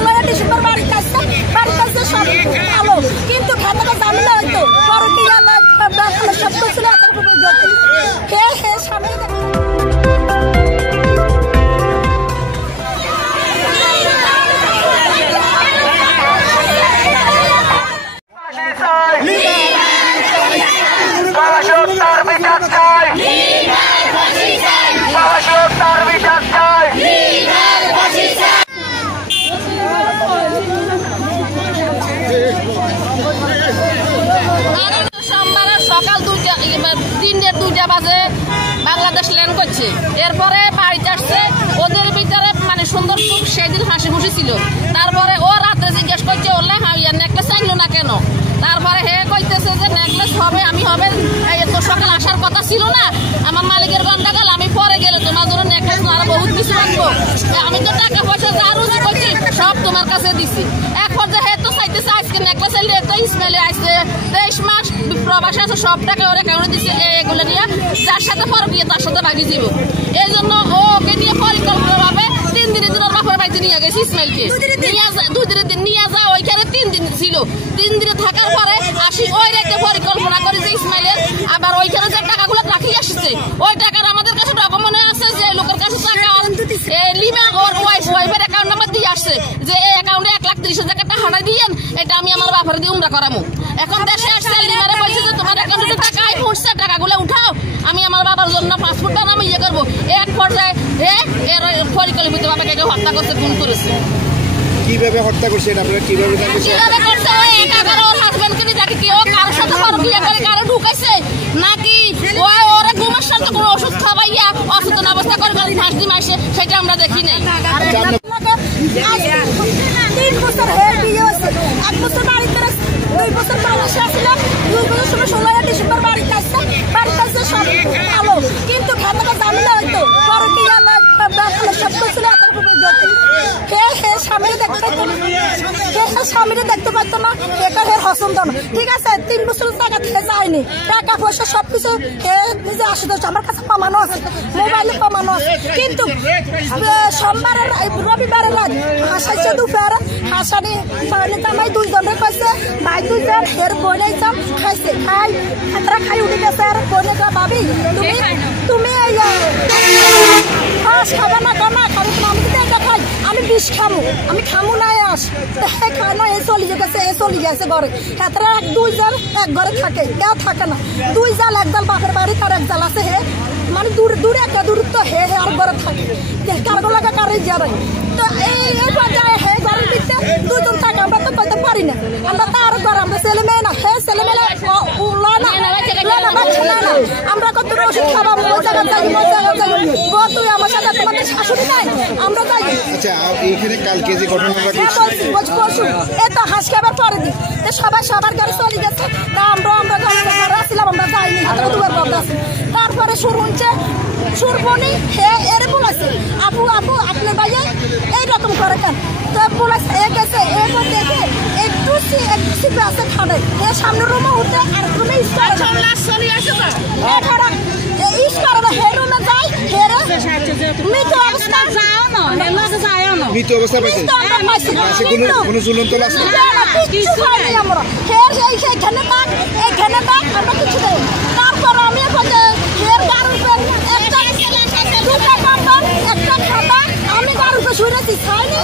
16 December বাড়িতে আসছে সব ভালো, কিন্তু খাতাটা জামিলা হইতো পরে কি সব কিছু হে হে সামনে বাজে বাংলাদেশ ল্যান্ড করছে, এরপরে বাড়িতে আসছে ওদের ভিতরে মানে সুন্দর খুব সেদিন হাসি খুশি ছিল। তারপরে ও রাত্রে জিজ্ঞেস করছে ওলে নেকলেস আনলো না কেন, তারপরে হে কইতেছে যে নেকলেস হবে আমি হবে তো সকাল আসার কথা ছিল না, আমার মালিকের গন্ডাগাল আমি পরে গেলে তোমার জন্য নেকলেস আরো বহুত কিছু রাখবো, আমি তো টাকা পয়সা যা রুজি করছি সব তোমার কাছে দিছি। এখন যে হে তো চাইতেছে আজকে নেকলেস এলে তো ইসমাইলে আসছে 23 মাস প্রবাসে আছে সব টাকা ওরা কেমন দিচ্ছে এগুলো নিয়ে যার সাথে পর গিয়ে তার সাথে ভাগি দিব। এই জন্য ওকে নিয়ে পরিকল্পনা ভাবে 3 দিনের জন্য বাপের বাড়িতে নিয়ে গেছে ইসমাইলকে, 2 দিনের দিন নিয়ে যা ওইখানে 3 দিন ছিল, 3 দিনে থাকার পরে আসি ওই রেখে পরিকল্পনা করে যে ইসমাইলের আবার ওইখানে যে টাকাগুলো রাখি আসছে ওই টাকার আমাদের কাছে ডকুমেন্ট আছে যে লোকের কাছে টাকা লিমা ওর ওয়াইফের অ্যাকাউন্ট নাম্বার দিয়ে আসছে যে এই অ্যাকাউন্টে 1,30,000 টাকা হারাই দিয়েন, এটা আমি আমার বাপের দিয়ে উমরা করামু। এখন দেশে আসছে লিমারে বলছে যে তোমার অ্যাকাউন্টে টাকা উঠছে টাকাগুলো উঠাও, আমি আমার বাবার জন্য পাসপোর্ট বানাবো ইয়ে করবো। এক পর্যায়ে এর পরিকল্পিতভাবে কেউ হত্যা করতে ফোন করেছে। কিভাবে হত্যা করছে আপনারা কিভাবে করছে? ওই একাগারে ওর হাজবেন্ডকে নিয়ে দেখে কি ও কারোর সাথে বিয়ে করে কারো ঢুকাইছে নাকি ওরা ঘুমের সাথে কোনো ওষুধ খাওয়াইয়া অচেতন অবস্থা করে ফাঁস দিয়ে মাসে, সেটা আমরা দেখি নাই। 3 বছর হয়ে বিয়ে হয়েছে, 1 বছর বাড়িতে 2 বছর প্রবাসে আসছিলাম, 2 বছর সময় 16 ডিসেম্বর বাড়িতে আসছে সব ভালো, কিন্তু খাতাটা জামিলা হইতো পরে কি সব কিছু স্বামীরে দেখতে পারতো না, এটা হের পছন্দ না। ঠিক আছে 3 বছর টাকা থেকে যায়নি, টাকা পয়সা সবকিছু নিজে আসে দিচ্ছে, আমার কাছে কমানো আছে, মোবাইলে কমানো আছে, কিন্তু সোমবারের রবিবারের রাত হাসাইছে দুপুরে হাসানি জামাই 2 জনের পাইছে ভাই 2 জন হের বোনে যাম খাইছে খাতরা খাই উঠে গেছে। আর বোনে ভাবি তুমি খাবা না কানা খাবি আমি তো খাই, আমি বিষ খামু, আমি খামু না আস খায় না, চলে গেছে ঘরে। হেতরা 2 জন এক ঘরে থাকে, কেউ থাকে না, 2 জাল এক জাল বাপের বাড়ি তার এক জাল আছে হে মানে দূরে একটা দূরত্ব হে আর ঘরে থাকে কারো লাগা কারে যারাই তো এই পর্যায়ে হে ঘরের ভিতরে 2 জন থাকে, আমরা তো কইতে পারি না, আমরা তো আর ঘর আমরা ছেলে মেয়ে না, হে ছেলে মেয়ে আমরা কত ওষুধ খাবো তুই আমার সাথে তোমাদের শাশুড়ি নাই আমরা যাই। আচ্ছা এইখানে কালকে যে ঘটনাটা ঘটছে এটা হাঁস খাবার পরে দিই সবাই সবার ঘরে চলে গেছে, তা আমরা ঘরে আসছিলাম, আমরা যাইনি হাতে দুবার বন্ধ আছে। তারপরে সুর হচ্ছে সুরবনি হে এর বলেছে আপু আপনার ভাইয়া এইরকম করে কেন, তো বলেছে এ গেছে এরপর দেখে একটু আছে খাবে এর সামনে রুমে উঠে আর রুমে মৃত অবস্থা পাইছে কোনো ঝুলন্ত লাশ তারপর আমি একটা খাতা আমি বাড়িতে শুনেছি খাইনি